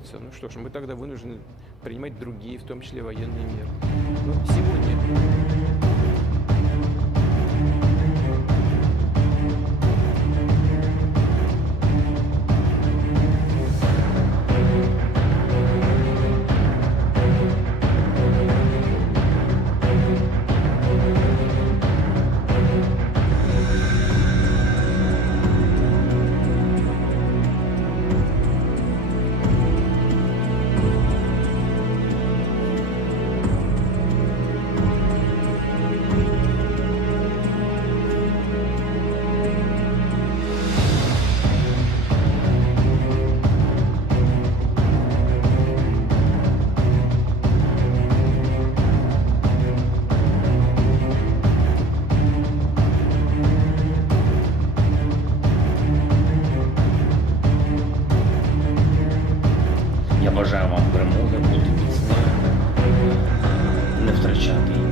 продолжаться, ну что ж, мы тогда вынуждены принимать другие, в том числе военные меры. Но сегодня Я бажаю вам перемоги, бути міцним, не втрачати її.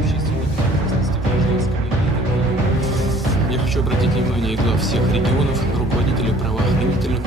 Общественной безопасности гражданского мира. Я хочу обратить внимание глав всех регионов, руководителей правоохранительных